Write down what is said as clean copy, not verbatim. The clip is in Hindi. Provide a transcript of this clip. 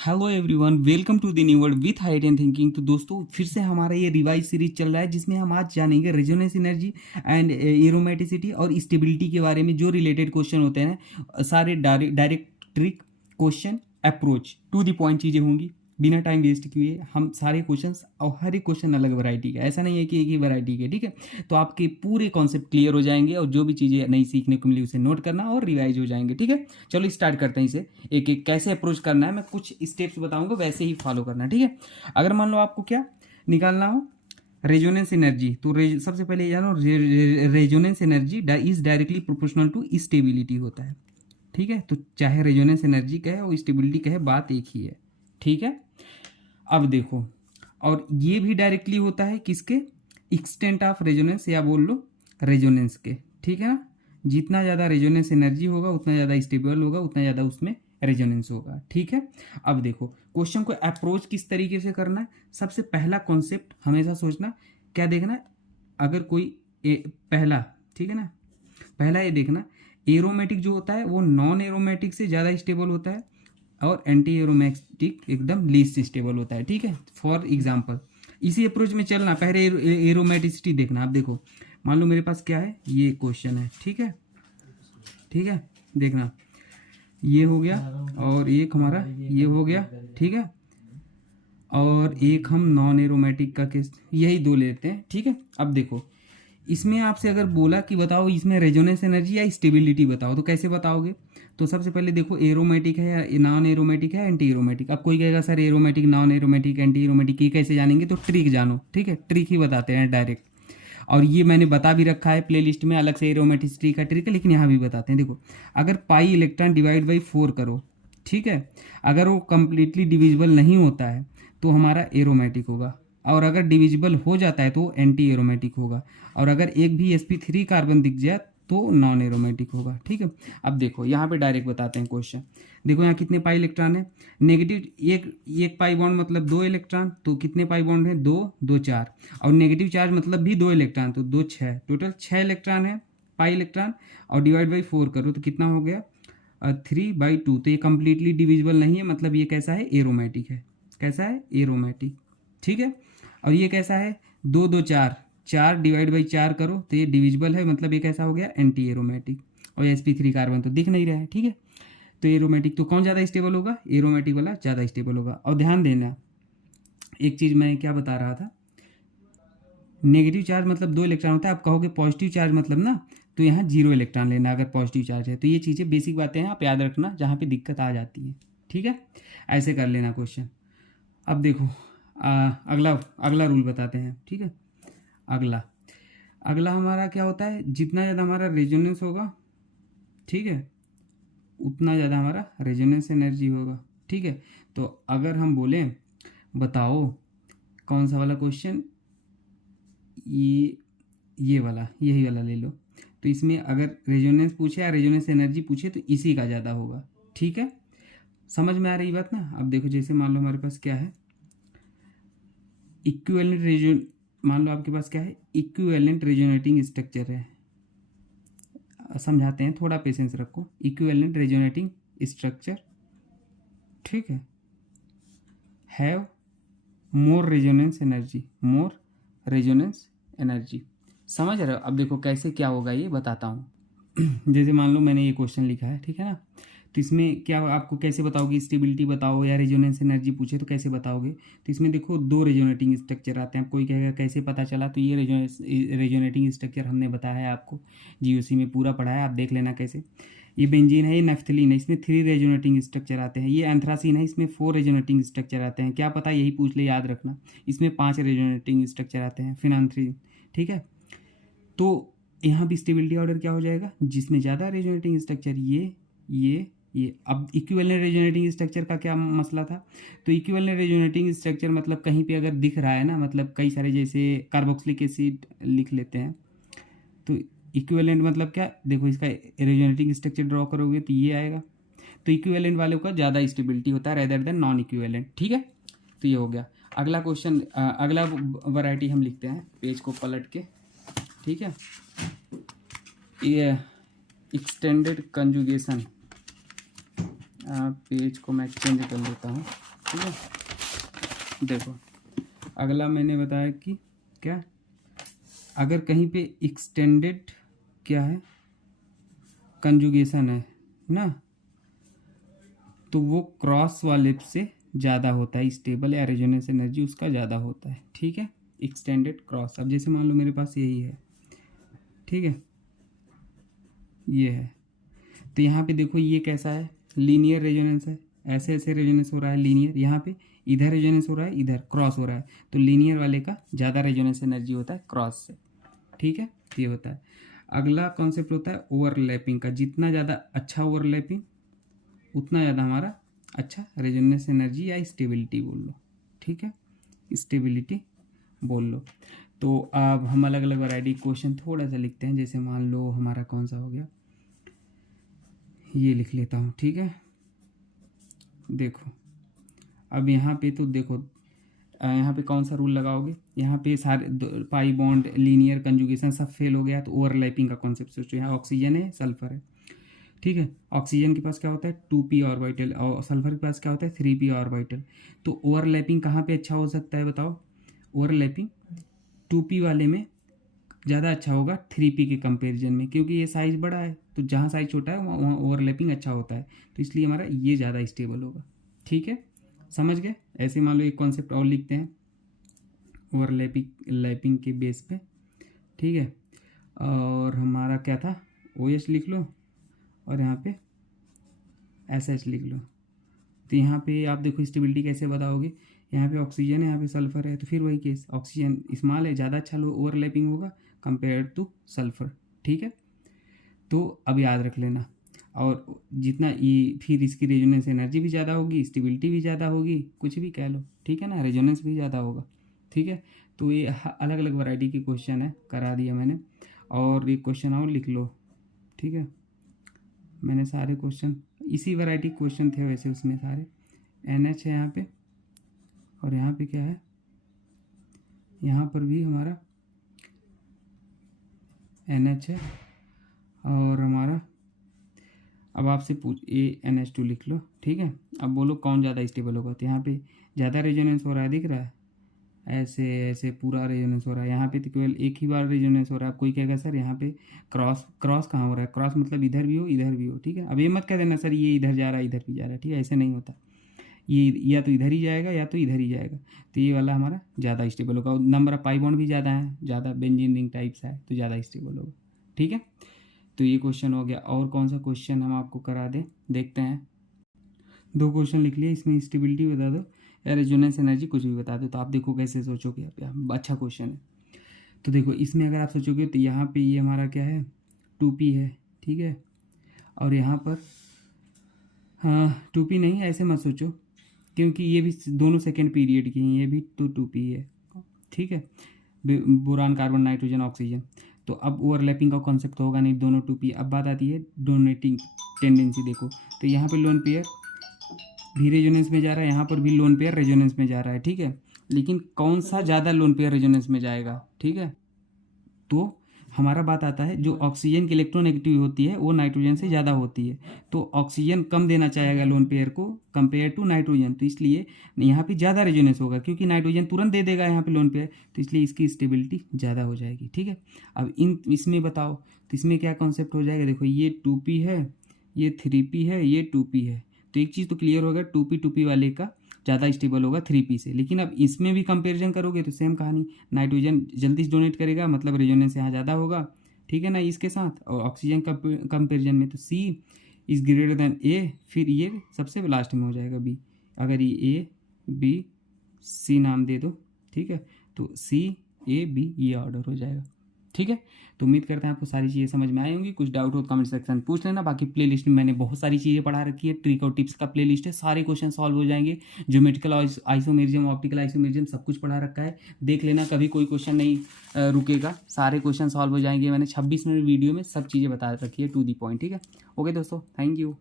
Hello everyone, welcome to the new word with height and thinking. तो दोस्तों, फिर से हमारा ये रिवाइज सीरीज चल रहा है जिसमें हम आज जानेंगे रेजोनेंस एनर्जी एंड एरोमेटिसिटी और स्टेबिलिटी के बारे में, जो रिलेटेड क्वेश्चन होते हैं सारे direct trick question approach to the point चीज़ें होंगी। बिना टाइम वेस्ट किए हम सारे क्वेश्चंस, और हर एक क्वेश्चन अलग वैरायटी का, ऐसा नहीं है कि एक ही वैरायटी के, ठीक है। तो आपके पूरे कॉन्सेप्ट क्लियर हो जाएंगे और जो भी चीज़ें नई सीखने को मिली उसे नोट करना और रिवाइज हो जाएंगे, ठीक है। चलो स्टार्ट करते हैं इसे। एक एक कैसे अप्रोच करना है, मैं कुछ स्टेप्स बताऊंगा, वैसे ही फॉलो करना, ठीक है। अगर मान लो आपको क्या निकालना हो, रेजोनेंस एनर्जी, तो सबसे पहले जानो resonance energy is directly proportional to stability होता है, ठीक है। तो चाहे रेजोनेंस एनर्जी कहे और स्टेबिलिटी कहे, बात एक ही है, ठीक है। अब देखो, और ये भी डायरेक्टली होता है किसके, एक्सटेंट ऑफ रेजोनेंस, या बोल लो रेजोनेंस के, ठीक है ना। जितना ज़्यादा रेजोनेंस एनर्जी होगा उतना ज़्यादा स्टेबल होगा, उतना ज़्यादा उसमें रेजोनेंस होगा, ठीक है। अब देखो क्वेश्चन को अप्रोच किस तरीके से करना है। सबसे पहला कॉन्सेप्ट हमेशा सोचना, क्या देखना है, अगर कोई पहला, ठीक है ना, पहला ये देखना, एरोमेटिक जो होता है वो नॉन एरोमेटिक से ज़्यादा स्टेबल होता है और एंटी एरोमेटिक एकदम लीस्ट स्टेबल होता है, ठीक है। फॉर एग्जांपल इसी अप्रोच में चलना, पहले एरोमेटिसिटी देखना। आप देखो, मान लो मेरे पास क्या है, ये क्वेश्चन है, ठीक है, ठीक है। देखना, ये हो गया और एक हमारा ये हो गया, ठीक है। और एक हम नॉन एरोमेटिक का केस, यही दो लेते हैं, ठीक है। अब देखो, इसमें आपसे अगर बोला कि बताओ इसमें रेजोनेंस एनर्जी या स्टेबिलिटी बताओ, तो कैसे बताओगे। तो सबसे पहले देखो, एरोमेटिक है या नॉन एरोमेटिक है, एंटी एरोमेटिक। अब कोई कहेगा sir aromatic, non aromatic, anti aromatic, ये कैसे जानेंगे, तो ट्रिक जानो, ठीक है। ट्रिक ही बताते हैं डायरेक्ट, और ये मैंने बता भी रखा है प्लेलिस्ट में, अलग से एरोमेटिसिटी का ट्रिक है, लेकिन यहाँ भी बताते हैं। देखो, अगर पाई इलेक्ट्रॉन डिवाइड बाई 4 करो, ठीक है, अगर वो कंप्लीटली डिविजिबल नहीं होता है तो हमारा एरोमेटिक होगा, और अगर डिविजिबल हो जाता है तो एंटी एरोमेटिक होगा, और अगर एक भी sp3 कार्बन दिख जाए तो नॉन एरोमेटिक होगा, ठीक है। अब देखो यहाँ पे डायरेक्ट बताते हैं क्वेश्चन। देखो यहाँ कितने पाई इलेक्ट्रॉन है, नेगेटिव एक एक पाई बॉन्ड मतलब 2 इलेक्ट्रॉन, तो कितने पाई बॉन्ड है, 2 2 4, और नेगेटिव चार्ज मतलब भी 2 इलेक्ट्रॉन, तो 2 6, टोटल 6 इलेक्ट्रॉन है पाई इलेक्ट्रॉन। और डिवाइड बाई 4 करो तो कितना हो गया, 3/2। तो ये कंप्लीटली डिविजिबल नहीं है, मतलब ये कैसा है, एरोमेटिक है। कैसा है, एरोमेटिक, ठीक है। और ये कैसा है, 2 2 4, 4 डिवाइड बाई 4 करो तो ये डिविजिबल है, मतलब ये कैसा हो गया, एंटी एरोमेटिक। और sp3 कार्बन तो दिख नहीं रहा है, ठीक है। तो एरोमेटिक, तो कौन ज़्यादा स्टेबल होगा, एरोमेटिक वाला ज़्यादा स्टेबल होगा। और ध्यान देना, एक चीज़ मैं क्या बता रहा था, नेगेटिव चार्ज मतलब 2 इलेक्ट्रॉन होता है। आप कहोगे पॉजिटिव चार्ज मतलब ना, तो यहाँ 0 इलेक्ट्रॉन लेना अगर पॉजिटिव चार्ज है। तो ये चीज़ें बेसिक बातें हैं, आप याद रखना जहाँ पे दिक्कत आ जाती है, ठीक है। ऐसे कर लेना क्वेश्चन। अब देखो, अगला अगला रूल बताते हैं, ठीक है। अगला अगला हमारा क्या होता है, जितना ज़्यादा हमारा रेजोनेंस होगा, ठीक है, उतना ज़्यादा हमारा रेजोनेंस एनर्जी होगा, ठीक है। तो अगर हम बोलें बताओ कौन सा वाला क्वेश्चन, ये वाला, यही वाला ले लो। तो इसमें अगर रेजोनेंस पूछे या रेजोनेंस एनर्जी पूछे तो इसी का ज़्यादा होगा, ठीक है। समझ में आ रही बात ना। अब देखो, जैसे मान लो हमारे पास क्या है, इक्विवेलेंट रेजोन, मान लो आपके पास क्या है, इक्विवेलेंट रेजोनेटिंग स्ट्रक्चर है। समझाते हैं, थोड़ा पेशेंस रखो। इक्विवेलेंट रेजोनेटिंग स्ट्रक्चर, ठीक है, have more resonance energy, more resonance energy. समझ रहे हो। अब देखो कैसे क्या होगा, ये बताता हूँ। जैसे मान लो मैंने ये क्वेश्चन लिखा है, ठीक है ना। तो इसमें क्या आपको कैसे बताओगे, स्टेबिलिटी बताओ या रेजोनेंस एनर्जी पूछे तो कैसे बताओगे। तो इसमें देखो 2 रेजोनेटिंग स्ट्रक्चर आते हैं। आप कोई कहेगा कैसे पता चला, तो ये रेजोनेटिंग स्ट्रक्चर हमने बताया है आपको, जीओसी में पूरा पढ़ा है, आप देख लेना कैसे। ये बेंजीन है, ये नेफ्थलीन है, इसमें 3 रेजोनेटिंग स्ट्रक्चर आते हैं। ये एंथ्रासीन है, इसमें 4 रेजोनेटिंग स्ट्रक्चर आते हैं। क्या पता यही पूछ ले, याद रखना। इसमें 5 रेजोनेटिंग स्ट्रक्चर आते हैं, फिनान्थ्रीन, ठीक है। तो यहाँ भी स्टेबिलिटी ऑर्डर क्या हो जाएगा, जिसमें ज़्यादा रेजोनेटिंग स्ट्रक्चर, ये। अब इक्विवेलेंट रेजोनेटिंग स्ट्रक्चर का क्या मसला था, तो इक्विवेलेंट रेजोनेटिंग स्ट्रक्चर मतलब कहीं पे अगर दिख रहा है ना, मतलब कई सारे, जैसे कार्बोक्सिलिक एसिड लिख लेते हैं, तो इक्विवेलेंट मतलब क्या, देखो इसका रेजोनेटिंग स्ट्रक्चर ड्रॉ करोगे तो ये आएगा। तो इक्विवेलेंट वालों का ज़्यादा स्टेबिलिटी होता है रेदर देन नॉन इक्विवेलेंट, ठीक है। तो ये हो गया। अगला क्वेश्चन, अगला वैरायटी हम लिखते हैं, पेज को पलट के, ठीक है। ये एक्सटेंडेड कंजुगेशन, पेज को मैं चेंज कर लेता हूँ, ठीक है। देखो अगला मैंने बताया कि क्या, अगर कहीं पे एक्सटेंडेड क्या है कंजुगेशन है ना, तो वो क्रॉस वाले से ज़्यादा होता है, स्टेबल या रेजोनेंस एनर्जी उसका ज़्यादा होता है, ठीक है। एक्सटेंडेड क्रॉस, अब जैसे मान लो मेरे पास यही है, ठीक है, ये है, तो यहाँ पे देखो ये कैसा है, लीनियर रेजोनेंस है, ऐसे ऐसे रेजोनेंस हो रहा है लीनियर, यहाँ पे इधर रेजोनेंस हो रहा है, इधर क्रॉस हो रहा है, तो लीनियर वाले का ज़्यादा रेजोनेंस एनर्जी होता है क्रॉस से, ठीक है, ये होता है। अगला कॉन्सेप्ट होता है ओवरलैपिंग का, जितना ज़्यादा अच्छा ओवरलैपिंग उतना ज़्यादा हमारा अच्छा रेजोनेंस एनर्जी या स्टेबिलिटी बोल लो, ठीक है, स्टेबिलिटी बोल लो। तो अब हम अलग अलग वैरायटी क्वेश्चन थोड़ा सा लिखते हैं, जैसे मान लो हमारा कौन सा हो गया, ये लिख लेता हूँ, ठीक है। देखो अब यहाँ पे तो देखो यहाँ पे कौन सा रूल लगाओगे, यहाँ पे सारे पाई बॉन्ड लीनियर कंजुगेशन सब फेल हो गया, तो ओवरलैपिंग का कॉन्सेप्ट सोचो, यहाँ ऑक्सीजन है सल्फर है, ठीक है, ऑक्सीजन के पास क्या होता है 2p ऑर्बिटल और सल्फर के पास क्या होता है 3p ऑर्बिटल, तो ओवरलैपिंग कहाँ पे अच्छा हो सकता है बताओ, ओवरलैपिंग 2p वाले में ज़्यादा अच्छा होगा 3p के कंपैरिजन में, क्योंकि ये साइज़ बड़ा है, तो जहाँ साइज़ छोटा है वहाँ ओवरलैपिंग अच्छा होता है, तो इसलिए हमारा ये ज़्यादा स्टेबल होगा, ठीक है, समझ गए। ऐसे मान लो एक कॉन्सेप्ट और लिखते हैं ओवरलैपिंग के बेस पे, ठीक है, और हमारा क्या था OH लिख लो और यहाँ पे SH लिख लो, तो यहाँ पे आप देखो स्टेबिलिटी कैसे बताओगे, यहाँ पे ऑक्सीजन है, यहाँ पे सल्फर है, तो फिर वही केस, ऑक्सीजन स्मॉल है, ज़्यादा अच्छा लो ओवरलैपिंग होगा कंपेयर टू सल्फर, ठीक है। तो अब याद रख लेना, और जितना ये फिर इसकी रेजोनेंस एनर्जी भी ज़्यादा होगी, स्टेबिलिटी भी ज़्यादा होगी, कुछ भी कह लो, ठीक है ना, रेजोनेंस भी ज़्यादा होगा, ठीक है। तो ये अलग अलग वैरायटी के क्वेश्चन है, करा दिया मैंने, और एक क्वेश्चन और लिख लो, ठीक है, मैंने सारे क्वेश्चन इसी वैरायटी क्वेश्चन थे वैसे उसमें सारे, NH है यहाँ पे, और यहाँ पे क्या है, यहाँ पर भी हमारा NH है, और हमारा अब आपसे पूछ NH2 लिख लो, ठीक है। अब बोलो कौन ज़्यादा स्टेबल होगा, तो यहाँ पे ज़्यादा रेजोनेंस हो रहा है, दिख रहा है, ऐसे ऐसे पूरा रेजोनेंस हो रहा है, यहाँ पे तो केवल एक ही बार रेजोनेंस हो रहा है। कोई कहेगा सर यहाँ पे क्रॉस क्रॉस कहाँ हो रहा है, क्रॉस मतलब इधर भी हो इधर भी हो, ठीक है। अब ये मत कह देना सर ये इधर जा रहा है इधर भी जा रहा है, ठीक है, ऐसे नहीं होता, ये या तो इधर ही जाएगा या तो इधर ही जाएगा, तो ये वाला हमारा ज़्यादा स्टेबल होगा, नंबर ऑफ पाई बॉन्ड भी ज़्यादा है, ज़्यादा बेंजीन रिंग टाइप्स है, तो ज़्यादा स्टेबल होगा, ठीक है। तो ये क्वेश्चन हो गया, और कौन सा क्वेश्चन हम आपको करा दें, देखते हैं। 2 क्वेश्चन लिख लिए, इसमें स्टेबिलिटी बता दो या रेजोनेंस एनर्जी कुछ भी बता दो, तो आप देखो कैसे सोचोगे, आप अच्छा क्वेश्चन है। तो देखो इसमें अगर आप सोचोगे तो यहाँ पे ये हमारा क्या है 2p है, ठीक है, और यहाँ पर हाँ 2p नहीं, ऐसे मत सोचो, क्योंकि ये भी दोनों सेकेंड पीरियड की हैं, ये भी तो 2p है, ठीक है, बोरान कार्बन नाइट्रोजन ऑक्सीजन, तो अब ओवरलैपिंग का कॉन्सेप्ट तो होगा नहीं, दोनों 2p। अब बात आती है डोनेटिंग टेंडेंसी, देखो तो यहाँ पे लोन पेयर भी रेजोनेंस में जा रहा है, यहाँ पर भी लोन पेयर रेजोनेंस में जा रहा है, ठीक है, लेकिन कौन सा ज़्यादा लोन पेयर रेजोनेंस में जाएगा, ठीक है। तो हमारा बात आता है जो ऑक्सीजन की इलेक्ट्रोनेगेटिव होती है वो नाइट्रोजन से ज़्यादा होती है, तो ऑक्सीजन कम देना चाहेगा लोन पेयर को कंपेयर टू नाइट्रोजन, तो इसलिए यहाँ पे ज़्यादा रेजोनेंस होगा, क्योंकि नाइट्रोजन तुरंत दे देगा यहाँ पे लोन पेयर, तो इसलिए इसकी स्टेबिलिटी ज़्यादा हो जाएगी, ठीक है। अब इसमें बताओ, तो इसमें क्या कॉन्सेप्ट हो जाएगा, देखो ये 2p है, ये 3p है, ये 2p है, तो एक चीज़ तो क्लियर होगा 2p वाले का ज़्यादा स्टेबल होगा 3p से, लेकिन अब इसमें भी कंपैरिजन करोगे तो सेम कहानी, नाइट्रोजन जल्दी से डोनेट करेगा मतलब रेजोनेंस यहाँ ज़्यादा होगा, ठीक है ना, इसके साथ, और ऑक्सीजन का कंपैरिजन में तो C is greater than A, फिर ये सबसे लास्ट में हो जाएगा B, अगर ये A B C नाम दे दो, ठीक है, तो C A B ये ऑर्डर हो जाएगा, ठीक है। तो उम्मीद करते हैं आपको सारी चीज़ें समझ में आई होंगी, कुछ डाउट हो तो कमेंट सेक्शन में पूछ लेना, बाकी प्लेलिस्ट में मैंने बहुत सारी चीज़ें पढ़ा रखी है, ट्रिक और टिप्स का प्लेलिस्ट है, सारे क्वेश्चन सॉल्व हो जाएंगे, ज्योमेट्रिकल आइसोमेरिज्म ऑप्टिकल आइसोमेरिज्म सब कुछ पढ़ा रखा है, देख लेना, कभी कोई क्वेश्चन नहीं रुकेगा, सारे क्वेश्चन सॉल्व हो जाएंगे, मैंने 26 मिनट वीडियो में सब चीज़ें बता रखी है टू दी पॉइंट, ठीक है। ओके दोस्तों, थैंक यू।